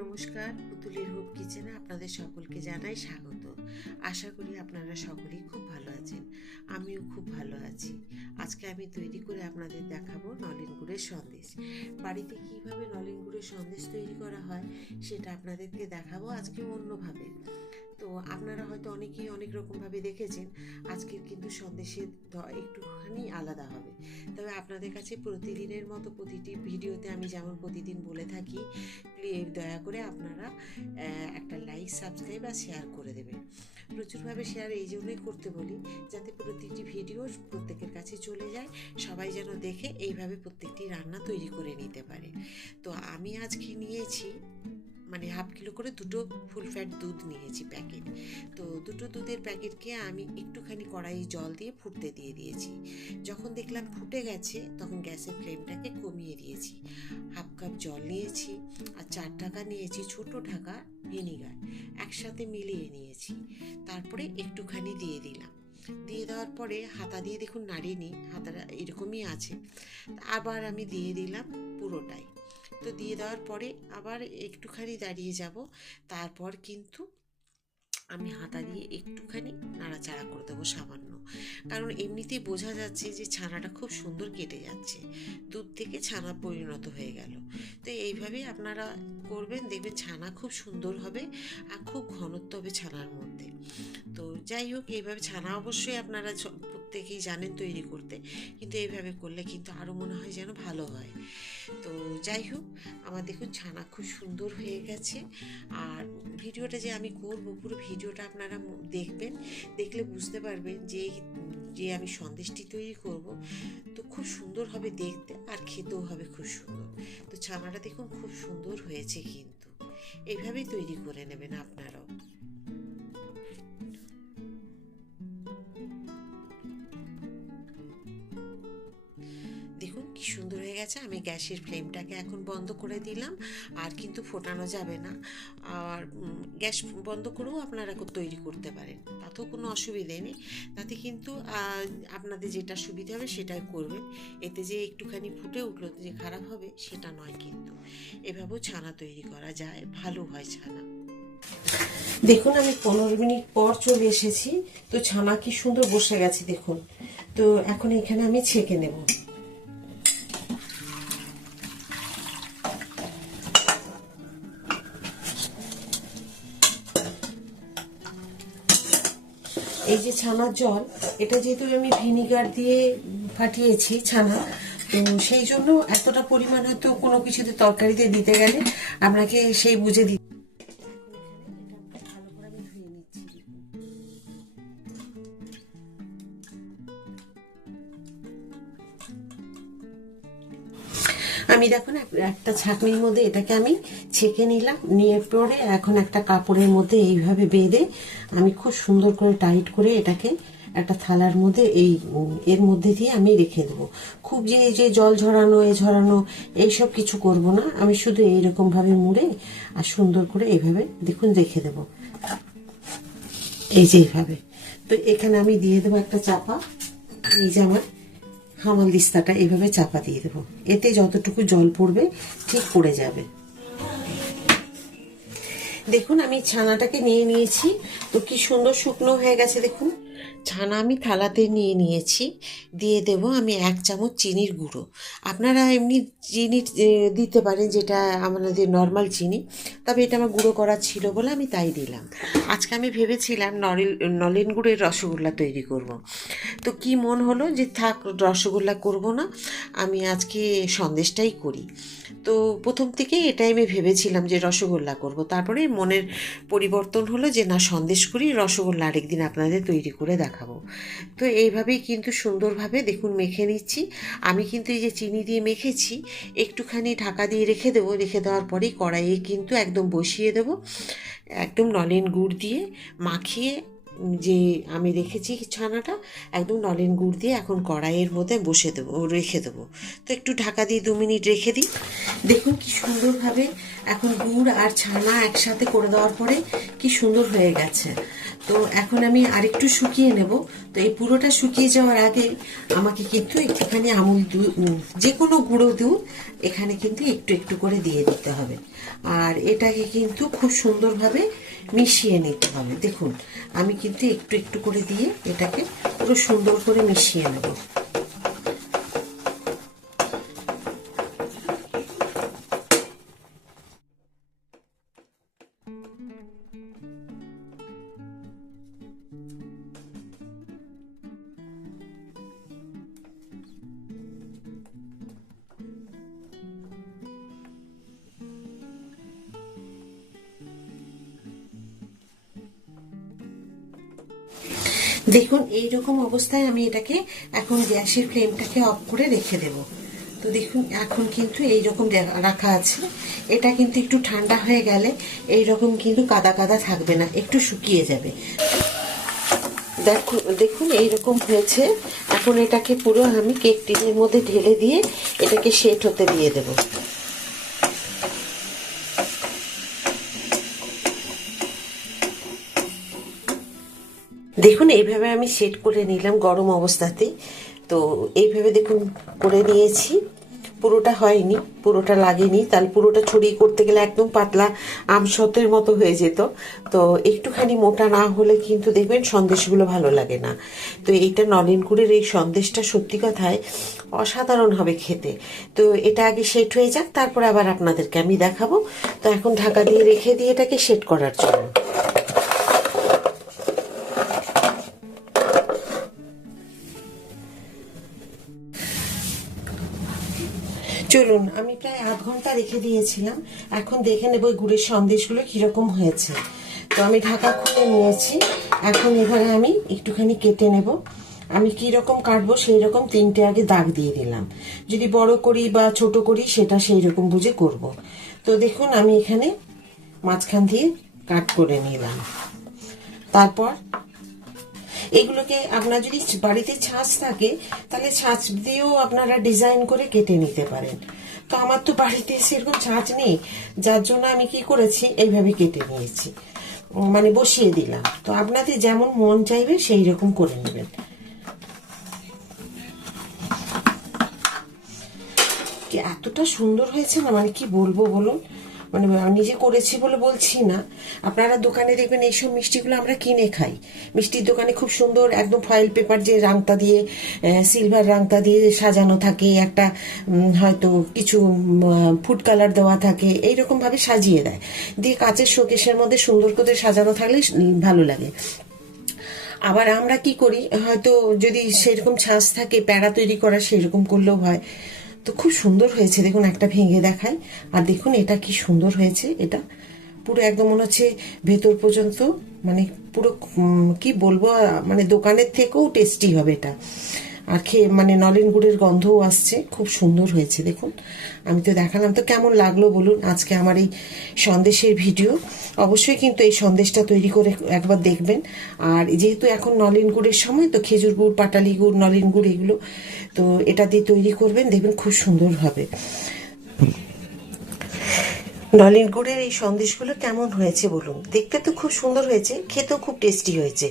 নমস্কার, পুতুলের হোপ কিচেনে আপনাদের সকলকে জানাই স্বাগত। আশা করি আপনারা সকলেই খুব ভালো আছেন। আমিও খুব ভালো আছি। আজকে আমি তৈরি করে আপনাদের দেখাবো নলেন গুড়ের সন্দেশ। বাড়িতে কিভাবে নলেন গুড়ের সন্দেশ তৈরি করা হয় সেটা আপনাদেরকে দেখাবো আজকে অন্যভাবে। তো আপনারা হয়তো অনেকেই অনেক রকমভাবে দেখেছেন, আজকের কিন্তু সন্দেশের একটুখানি আলাদা হবে। তবে আপনাদের কাছে প্রতিদিনের মতো প্রতিটি ভিডিওতে আমি যেমন প্রতিদিন বলে থাকি, দয়া করে আপনারা একটা লাইক, সাবস্ক্রাইব আর শেয়ার করে দেবেন। প্রচুরভাবে শেয়ার এই জন্যই করতে বলি, যাতে প্রতিটি ভিডিও প্রত্যেকের কাছে চলে যায়, সবাই যেন দেখে এইভাবে প্রত্যেকটি রান্না তৈরি করে নিতে পারে। তো আমি আজকে নিয়েছি হাফ কিলো করে দুটো ফুল ফ্যাট দুধ নিয়েছি প্যাকেট। তো দুটো দুধের প্যাকেটকে আমি একটুখানি কড়াই জল দিয়ে ফুটতে দিয়ে দিয়েছি। যখন দেখলাম ফুটে গেছে তখন গ্যাসের ফ্লেমটাকে কমিয়ে দিয়েছি। হাফ কাপ জল নিয়েছি আর 4 ঢাকা নিয়েছি ছোট ঢাকা ভিনিগার, একসাথে মিলিয়ে নিয়েছি। তারপরে একটুখানি দিয়ে দিলাম। দিয়ে দেওয়ার পরে হাতা দিয়ে দেখুন নাড়িয়ে নিই, হাতাটা এরকমই আছে। আবার আমি দিয়ে দিলাম পুরোটাই। তো দিয়ে দেওয়ার পরে আবার একটুখানি দাঁড়িয়ে যাব। তারপর কিন্তু আমি হাতা দিয়ে একটুখানি নাড়াচাড়া করে দেবো সামান্য, কারণ এমনিতেই বোঝা যাচ্ছে যে ছানাটা খুব সুন্দর কেটে যাচ্ছে, দুধ থেকে ছানা পরিণত হয়ে গেল। তো এইভাবেই আপনারা করবেন, দেখবেন ছানা খুব সুন্দর হবে আর খুব ঘনত্ব হবে ছানার মধ্যে। তো যাই হোক, এইভাবে ছানা অবশ্যই আপনারা প্রত্যেকেই জানেন তৈরি করতে, কিন্তু এইভাবে করলে কিন্তু আরও মনে হয় যেন ভালো হয়। তো যাই হোক, আমার দেখুন ছানা খুব সুন্দর হয়ে গেছে। আর ভিডিওটা যে আমি করব, পুরো ভিডিওটা আপনারা দেখবেন, দেখলে বুঝতে পারবেন যে আমি সন্দেশটি তৈরি করব তো খুব সুন্দর হবে দেখতে, আর খেতেও হবে খুব সুন্দর। তো ছানাটা দেখুন খুব সুন্দর হয়েছে, কিন্তু এইভাবেই তৈরি করে নেবেন আপনারাও। দেখুন কি সুন্দর হয়ে গেছে। আমি গ্যাসের ফ্লেমটাকে এখন বন্ধ করে দিলাম, আর কিন্তু ফোটানো যাবে না। আর গ্যাস বন্ধ করেও আপনারা তৈরি করতে পারেন, তাতেও কোনো অসুবিধে নেই। তাতে কিন্তু আপনাদের যেটা সুবিধা হবে সেটাই করবেন। এতে যে একটুখানি ফুটে উঠলো যে খারাপ হবে সেটা নয়, কিন্তু এভাবেও ছানা তৈরি করা যায়, ভালো হয় ছানা। দেখুন আমি 15 মিনিট পর চলে এসেছি। তো ছানা কি সুন্দর বসে গেছে দেখুন। তো এখন এখানে আমি ছেঁকে নেব। এই যে ছানার জল, এটা যেহেতু আমি ভিনিগার দিয়ে ফাটিয়েছি ছানা, তো সেই জন্য এতটা পরিমাণ হয়তো কোনো কিছুতে তরকারিতে দিতে গেলে আপনাকে সেই বুঝে দিতে। আমি দেখুন একটা ছাঁকনির মধ্যে এটাকে আমি ছেঁকে নিলাম, নিয়ে পরে এখন একটা কাপড়ের মধ্যে এইভাবে বেঁধে আমি খুব সুন্দর করে টাইট করে এটাকে একটা থালার মধ্যে এর মধ্যে দিয়ে আমি রেখে দেবো। খুব যে এই যে জল ঝরানো এইসব কিছু করব না, আমি শুধু এইরকম ভাবে মুড়ে আর সুন্দর করে এইভাবে দেখুন রেখে দেবো, এই যে এইভাবে। তো এখানে আমি দিয়ে দেবো একটা চাপা, এই যে আমার হামাল দিস্তাটা এভাবে চাপা দিয়ে দেবো, এতে যতটুকু জল পড়বে ঠিক পড়ে যাবে। দেখুন আমি ছানাটাকে নিয়ে নিয়েছি, তো কি সুন্দর শুকনো হয়ে গেছে দেখুন। ছানা আমি থালাতে নিয়ে নিয়েছি, দিয়ে দেব আমি 1 চামচ চিনির গুঁড়ো। আপনারা এমনি চিনি দিতে পারেন, যেটা আমাদের নর্মাল চিনি, তবে এটা আমার গুঁড়ো করা ছিল বলে আমি তাই দিলাম। আজকে আমি ভেবেছিলাম নলেন গুড়ের রসগোল্লা তৈরি করব। তো কি মন হলো যে থাক, রসগোল্লা করব না, আমি আজকে সন্দেশটাই করি। তো প্রথম থেকেই এটাই আমি ভেবেছিলাম যে রসগোল্লা করব, তারপরে মনের পরিবর্তন হলো যে না, সন্দেশ করি, রসগোল্লা আরেকদিন আপনাদের তৈরি করে দেখাবো। তো এইভাবেই কিন্তু সুন্দরভাবে দেখুন মেখে নিচ্ছি। আমি কিন্তু এই যে চিনি দিয়ে মেখেছি, একটুখানি ঢাকা দিয়ে রেখে দেবো। রেখে দেওয়ার পরেই কড়াইয়ে কিন্তু একদম বসিয়ে দেবো, একদম নলেন গুড় দিয়ে মাখিয়ে যে আমি রেখেছি ছানাটা, একদম নলেন গুড় দিয়ে এখন কড়াইয়ের মধ্যে রেখে দেবো। তো একটু ঢাকা দিয়ে 2 মিনিট রেখে দিই। দেখুন কি সুন্দরভাবে এখন গুড় আর ছানা একসাথে করে দেওয়ার পরে কি সুন্দর হয়ে গেছে। তো এখন আমি আরেকটু শুকিয়ে নেব। তো এই পুরোটা শুকিয়ে যাওয়ার আগে আমাকে কিন্তু একটুখানি আমুল দুধ, যে কোনো গুঁড়ো দুধ এখানে কিন্তু একটু একটু করে দিয়ে দিতে হবে। আর এটাকে কিন্তু খুব সুন্দরভাবে মিশিয়ে নিতে হবে। দেখুন আমি কিন্তু একটু একটু করে দিয়ে এটাকে পুরো সুন্দর করে মিশিয়ে নেব। দেখুন এইরকম অবস্থায় আমি এটাকে এখন গ্যাসের ফ্লেমটাকে অফ করে রেখে দেব। তো দেখুন এখন কিন্তু এইরকম রাখা আছে। এটা কিন্তু একটু ঠান্ডা হয়ে গেলে এইরকম কিন্তু কাদা কাদা থাকবে না, একটু শুকিয়ে যাবে। দেখুন দেখুন এইরকম হয়েছে। এখন এটাকে পুরো আমি কেক টিনের মধ্যে ঢেলে দিয়ে এটাকে সেট হতে দিয়ে দেব। দেখুন এইভাবে আমি সেট করে নিলাম গরম অবস্থাতে। তো এইভাবে দেখুন করে নিয়েছি। পুরোটা হয়নি, পুরোটা লাগেনি, তাহলে পুরোটা ছড়িয়ে করতে গেলে একদম পাতলা আমসত্ত্বের মতো হয়ে যেত। তো একটুখানি মোটা না হলে কিন্তু দেখবেন সন্দেশগুলো ভালো লাগে না। তো এইটা নলেন গুড়ের এই সন্দেশটা সত্যি কথায় অসাধারণ হবে খেতে। তো এটা আগে সেট হয়ে যাক, তারপরে আবার আপনাদেরকে আমি দেখাবো। তো এখন ঢাকা দিয়ে রেখে দিয়ে এটাকে সেট করার জন্য। চলুন, আমি প্রায় আধ ঘন্টা রেখে দিয়েছিলাম। এখন দেখে নেব গুড়ের সন্দেশগুলো কিরকম হয়েছে। তো আমি ঢাকা খুলে নিয়েছি। এখন এবারে আমি একটুখানি কেটে নেব। আমি কীরকম কাটবো সেই রকম 3টে আগে দাগ দিয়ে দিলাম। যদি বড় করি বা ছোট করি সেটা সেই রকম বুঝে করব। তো দেখুন আমি এখানে মাঝখান দিয়ে কাট করে নিলাম। তারপর এগুলোকে আপনার যদি বাড়িতে ছাঁচ থাকে তাহলে ছাঁচ দিয়েও আপনারা ডিজাইন করে কেটে নিতে পারেন। তো আমার তো বাড়িতে সেরকম ছাঁচ নেই, যার জন্য আমি কি করেছি এইভাবে কেটে নিয়েছি, মানে বসিয়ে দিলাম। তো আপনাদের যেমন মন চাইবে সেই রকম করে নেবেন। এতটা সুন্দর হয়েছে না, মানে কি বলবো বলুন। মানে নিজে করেছি বলে বলছি না, আপনারা দোকানে দেখবেন এইসব মিষ্টিগুলো আমরা কিনে খাই। মিষ্টির দোকানে খুব সুন্দর একদম ফয়েল পেপার যে রাংতা দিয়ে, সিলভার রাংতা দিয়ে সাজানো থাকে, একটা হয়তো কিছু ফুড কালার দেওয়া থাকে, এইরকম ভাবে সাজিয়ে দেয়, দিয়ে কাঁচের শোকেসের মধ্যে সুন্দর করে সাজানো থাকলে ভালো লাগে। আবার আমরা কি করি, হয়তো যদি সেরকম ছাঁচ থাকে প্যাড়া তৈরি করা, সেরকম করলেও হয়। তো খুব সুন্দর হয়েছে, দেখুন একটা ভেঙে দেখায়। আর দেখুন এটা কি সুন্দর হয়েছে, এটা পুরো একদম মনে হচ্ছে ভেতর পর্যন্ত, মানে পুরো কি বলবো, মানে দোকানের থেকেও টেস্টি হবে এটা। আর খেয়ে মানে নলেন গুড়ের গন্ধও আসছে, খুব সুন্দর হয়েছে। দেখুন আমি তো দেখালাম, তো কেমন লাগলো বলুন আজকে আমার এই সন্দেশের ভিডিও। অবশ্যই কিন্তু এই সন্দেশটা তৈরি করে একবার দেখবেন। আর যেহেতু এখন নলেন গুড়ের সময়, তো খেজুর গুড়, পাটালি গুড়, নলেন গুড় এগুলো তো এটা দিয়ে তৈরি করবেন, দেখবেন খুব সুন্দর হবে। নলেন গুড়ের এই সন্দেশগুলো কেমন হয়েছে বলুন। দেখতে তো খুব সুন্দর হয়েছে, খেতেও খুব টেস্টি হয়েছে।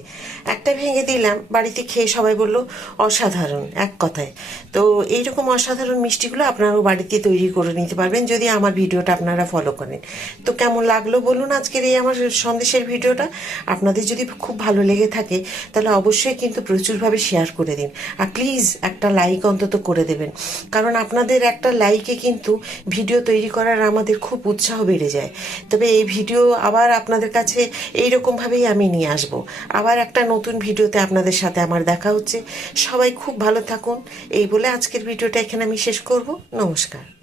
একটা ভেঙে দিলাম, বাড়িতে খেয়ে সবাই বললো অসাধারণ, এক কথায়। তো এইরকম অসাধারণ মিষ্টিগুলো আপনারাও বাড়িতে তৈরি করে নিতে পারবেন যদি আমার ভিডিওটা আপনারা ফলো করেন। তো কেমন লাগলো বলুন আজকের এই আমার সন্দেশের ভিডিওটা। আপনাদের যদি খুব ভালো লেগে থাকে তাহলে অবশ্যই কিন্তু প্রচুরভাবে শেয়ার করে দিন। আর প্লিজ একটা লাইক অন্তত করে দেবেন, কারণ আপনাদের একটা লাইকে কিন্তু ভিডিও তৈরি করার আমাদের খুব উৎসাহ বেড়ে যায়। তবে এই ভিডিও আবার আপনাদের কাছে এইরকমভাবেই আমি নিয়ে আসব। আবার একটা নতুন ভিডিওতে আপনাদের সাথে আমার দেখা হচ্ছে। সবাই খুব ভালো থাকুন এই বলে আজকের ভিডিওটা এখানে আমি শেষ করব। নমস্কার।